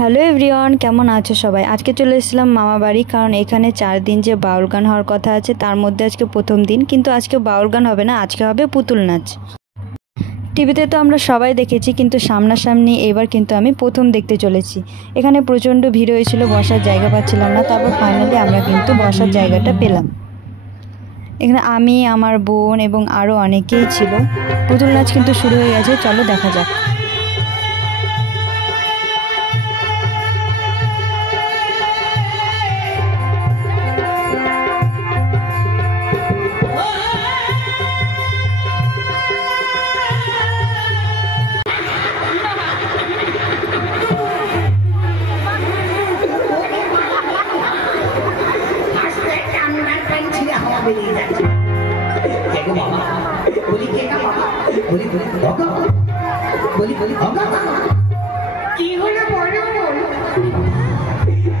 Hello everyone, কেমন আছো সবাই? আজকে চলে এসেছিলাম মামা বাড়ি, কারণ এখানে 4 দিন যে বাউল গান হওয়ার কথা আছে তার মধ্যে আজকে প্রথম দিন। কিন্তু আজকে বাউল গান হবে না, আজকে হবে পুতুল নাচ। টিভিতে তো আমরা সবাই দেখেছি, কিন্তু সামনাসামনি এবার কিন্তু আমি প্রথম দেখতে চলেছি। এখানে প্রচণ্ড ভিড় হয়েছিল, বসার জায়গা পাচ্ছিলাম না, তারপর ফাইনালি আমরা কিন্তু বসার জায়গাটা পেলাম। এখানে আমি, আমার বোন এবং আরও অনেকেই ছিল। পুতুল নাচ কিন্তু শুরু হয়ে গেছে, চলো দেখা যাক।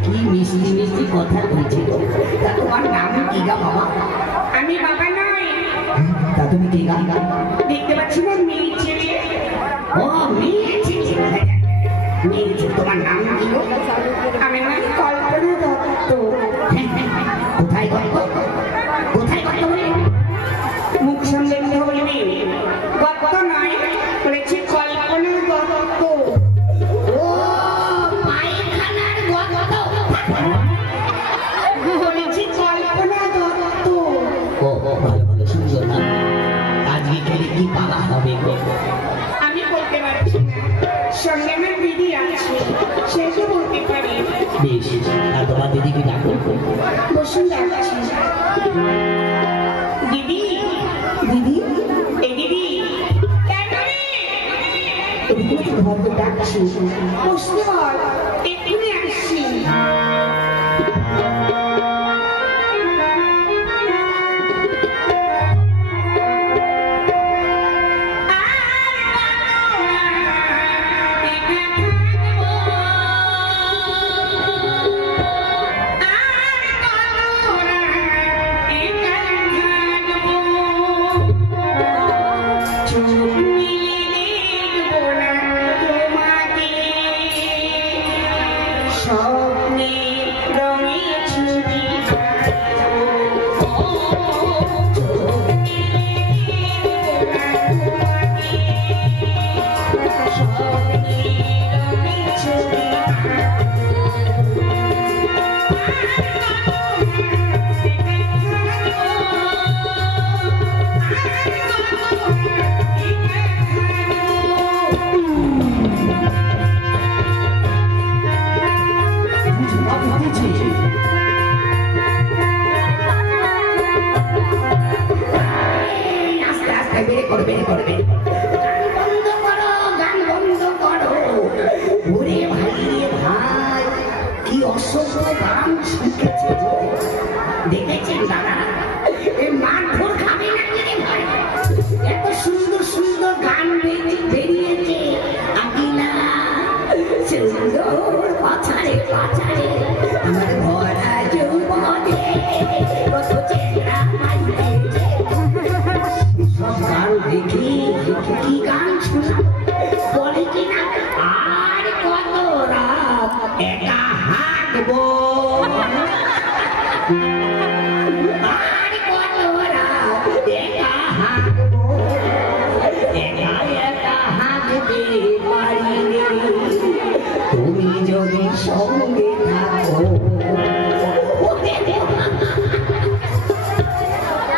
কি মিষ্টি মিষ্টি কথা বলছিল। তা তোমার নাম কি গা বাবা? আমি বাবা নই। তা তুমি কি গা? দেখতে পাচ্ছি না মেয়ে ছেলে। ও মেয়ে ছেলে। মেয়ে ছেলে, তোমার নাম কি গো? আমার নাম কল্পনা দত্ত। কোথায় গল্প? কোথায় গল্প বলে? মুখ সামনে বলবি। গল্প নয়, বলেছি কল্পনা দত্ত। ও পায়খানার গল্প। বলেছি কল্পনা দত্ত। ও ভালো ভালো সুন্দর নাম। আজকে খেলে কি পালা হবে গো? আমি বলতে পারছি না, সঙ্গে আমার দিদি আছে, সে তো বলতে পারি। বেশ, আর তোমার দিদিকে ডাকো। বসুন ডাকছি। দিদি, দিদি, এই দিদি কেন রে? এদিকে তো ঘরে ডাকছি। বসতে বল, এক্ষুনি আসছি। স্বপ্নে রঙে ছুটি আস্তে আস্তে বেড়ে করবে করবে। বন্ধ করো, গান বন্ধ করো। ওরে ভাই রে ভাই, কি অসভ্য গান শিখেছে গো। দেখেছেন দাদা, এই মারধর খাবে না রে ভাই। এত সুন্দর সুন্দর গান বেরিয়েছে। আকিলা সুন্দর পাছারে পাছারে আমার ভরা যৌবনে কত চেহারা মাইরেছে। সব গান দেখি কি গান শোনা বলে কিনা, আর কত রাত একা হাঁটবো, আর কত রাত একা হাঁটবো, একা একা হাঁটতে পারি রে, তুমি যদি সঙ্গে থাকো।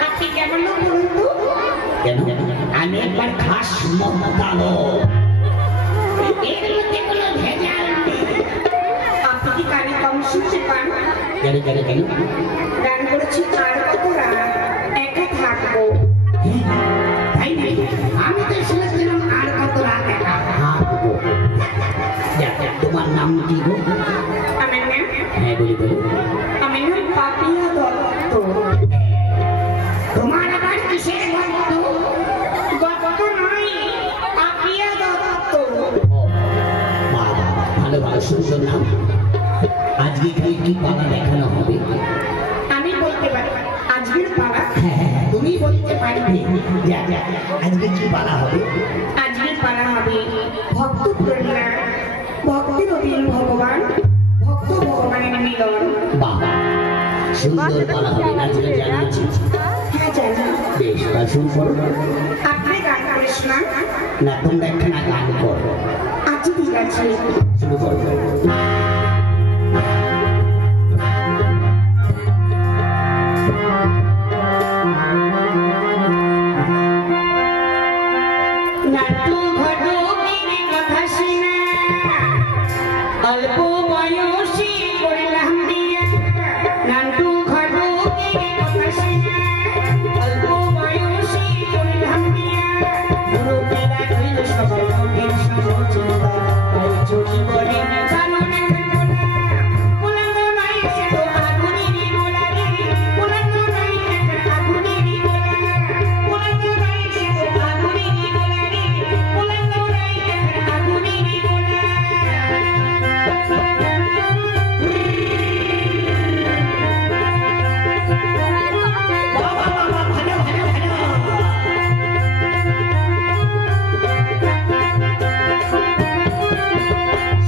আপনি কেমন লোক বলুন তো? কেন? আমি একবার খাস মতালো। এর মধ্যে কোনো ভেজাল নেই। আপনি কি কানে কম শুনতে পান? কেন কেন কেন? গান করেছি আর কত রাত একা থাকবো। তাই নাই, আমি তো শুনেছিলাম আর কত রাত একা থাকবো। তোমার নাম কি গো? আমার নাম, হ্যাঁ বলি বলি। আমার নাম পাপিয়া দত্ত। তোমার আবার কিসের গল্প? গল্প নয়, পাপিয়া দত্ত। বাবা, ভালো ভালো সুন্দর নাম। আজকে খালি কি পালা দেখানো হবে? আমি বলতে পারি, আজকের পাড়া হ্যাঁ, তুমি বলতে পারবে। যা যা, আজকে কি পালা হবে? আজকের পাড়া হবে ভক্ত প্রহ্লাদ, ভক্তের অধীন ভগবান সুন্দর বলা হবে নাচলে জানিয়েছি। হ্যাঁ জানি। বেশ, তাহলে শুরু করো। আপনি গান করিস না? না, তোমরা একখানা গান করো। আচ্ছা ঠিক আছে। শুরু করো। নাটু ঘটকের কথা শুনে অল্প বয়সী করলাম বিয়ে। নাটু ঘটকের কথা শুনে অল্প বয়সী করলাম বিয়ে। পুরোটা হইল সবাই লোকের সমালোচনা, তাই চলি বলে জানো না পুরানো নাই সে তো আগুনেরই গোলা রে। পুরানো নাই আগুনেরই গোলা, পুরানো নাই সে তো আগুনেরই গোলা রে। পুরানো নাই আগুনেরই গোলা।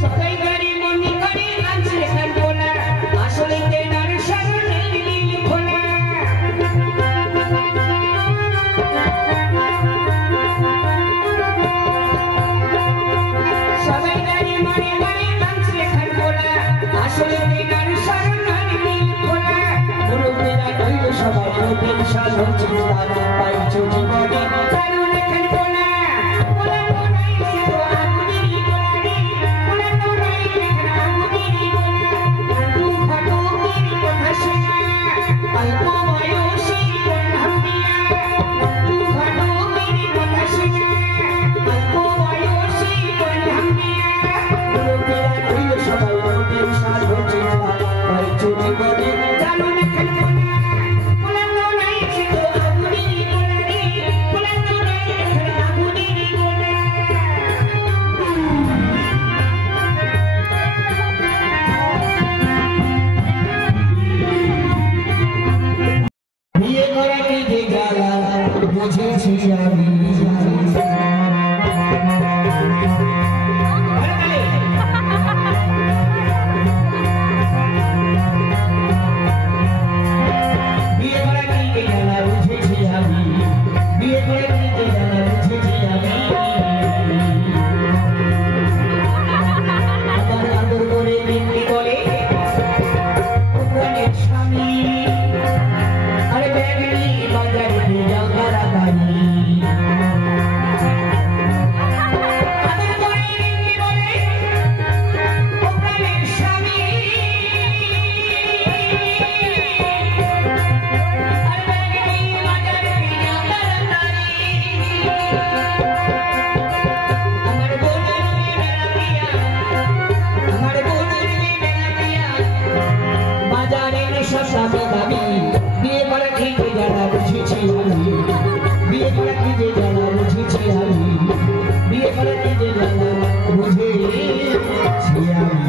সবাই গাড়ি মনে করে আছে খান গোলা, আসলে তেনার সামনে নীল খোলা। সবাই গাড়ি মনে করে আছে খান গোলা, আসলে তেনার সামনে নীল খোলা। মুরব্বীরা কইল সবাই লোকের সাধন চিন্তা, তাই চলি বলে জানো না খান গোলা। পুরানো নাই সে তো আগুনেরই গোলা রে। পুরানো নাই আগুনেরই গোলা। নাটু ঘটকের কথা শোনা অল্প বয়সী করলাম বিয়া। নাটু ঘটকের কথা শোনা অল্প বয়সী করলাম বিয়া। মুরব্বীরা কইল সবাই লোকের সাধন চিন্তা, তাই চলি বলে জানো না খান গোলা। পুরানো নাই সে তো আগুনেরই গোলা রে। পুরানো নাই আগুনেরই গোলা। বিয়ে করা কি যে জ্বালা বুঝেছি আমি। বিয়ে করা কি যে জ্বালা বুঝেছি আমি। বিয়ে করা কি যে জ্বালা বুঝেছি আমি। আমার আদর করে বিক্রি করে প্রাণের স্বামী। আরে বেগুনি বাজারে যাও তাড়াতাড়ি। আদর করে বিক্রি করে প্রাণের স্বামী। আরে বেগুনি বাজারে যাও তাড়াতাড়ি। আমার বোনের মেলা দিয়া, আমার বোনের মেলা দিয়া বাজারের শশা দামি। বিয়ে করা কি যে জ্বালা বুঝেছি আমি। বিয়ে করা কি যে জ্বালা বুঝেছি আমি। বিয়ে করা কি যে জ্বালা বুঝেছি আমি।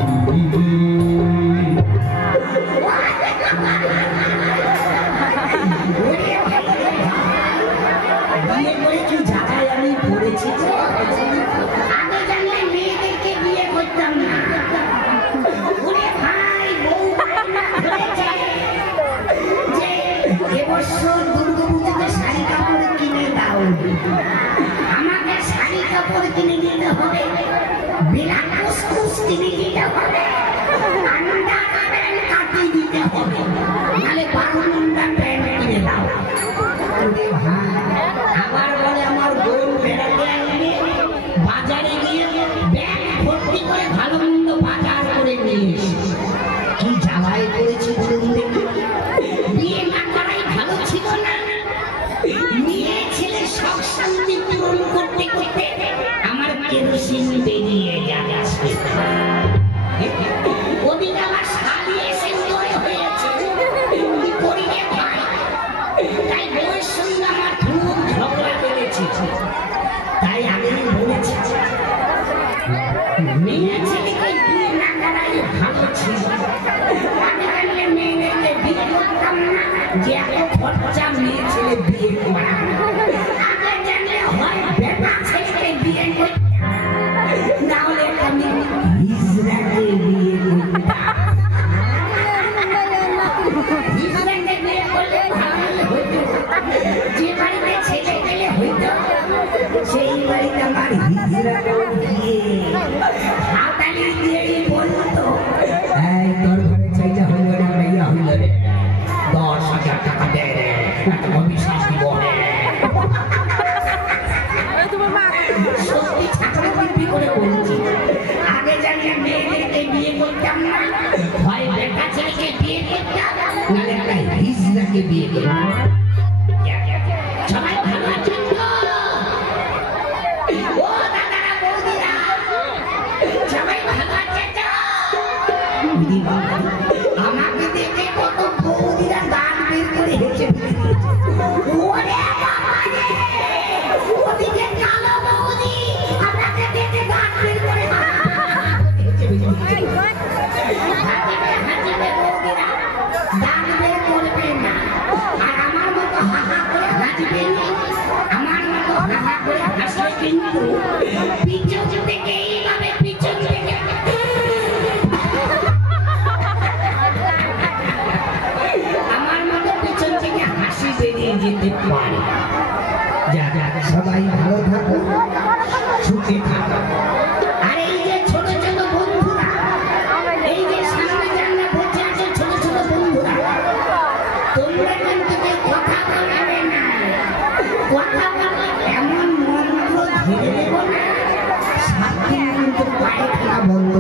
বিয়ে করে কি জ্বালায় আমি পড়েছি। আগে জানলে মেয়েদেরকে বিয়ে করতাম না। ওরে ভাই, বউ বায়না ধরেছে যে এবছর দুর্গাপুজোতে শাড়ি কাপড় কিনে দাও। আমাকে শাড়ি কাপড় কিনে দিতে হবে, বিনা কুসকুস কিনে দিতে হবে, আন্ডা প্যান্ট কাটিয়ে দিতে হবে, নাহলে 12 নম্বর প্যান্ট কিনে দাও। ওরে ভাই, আবার বলে আমার বোন বেড়াতে আসবে, বাজারে গিয়ে ব্যাগ ভর্তি করে ভালো মন্দ বাজার করে নিয়ে এসে কি জ্বালায় করেছি বলুন দেখি। বিয়ে না করাই ভালো ছিল না। মেয়ে ছেলে সব শান্তি পূরণ করতে করতে আমার কেরোসিন বেরিয়ে যাচ্ছে। ওদিকে আমার শাড়ি এসে উদয় হয়েছে। কি করি রে ভাই? তাই বউয়ের সঙ্গে আমার খুব ঝগড়া বেড়েছে। তাই আমি বলেছি মেয়ে ছেলেকে বিয়ে না করাই ভালো ছিল। আমি জানলে মেয়েদেরকে বিয়ে করতাম না, যে এত খরচা মেয়ে ছেলে বিয়ে করা। আগে জানলে হয় বেটা ছেলেকে বিয়ে করতাম, না হলে আমি হিজড়াকে বিয়ে করতাম। সঙ্গে বিয়ে করবো। সবাই ভালো আছেন তো? ও দাদারা বৌদিরা সবাই ভালো আছেন তো? আমাকে দেখে কত বৌদিরা দাঁত বের করে হেঁচে ফেলেছে। ওরে বাবা রে! ওদিকে কালো বৌদি আমাকে দেখে দাঁত বের করে হেঁচে ফেলেছে। হাজিবে বৌদিরা দাঁত বের করবে না, আর আমার মতো হাহা করে হাসবে না। আমার মতো হাহা করে হাসলে কিন্তু পিছন থেকে এইভাবে পিছন থেকে আমার মতো পিছন থেকে হাসি বেরিয়ে যেতে পারে। যা যা সবাই ভালো থাকো, সুখে থাকো। আর এই যে ছোট ছোট বন্ধুরা, এই যে সামনে জানলা বসে আছে ছোট ছোট বন্ধুরা, তোমরা কিন্তু কেউ কথা বলবে না। কথা বললে এমন মন্ত্র ধীরে দেবো না, 7 দিন কিন্তু পায়খানা বন্ধ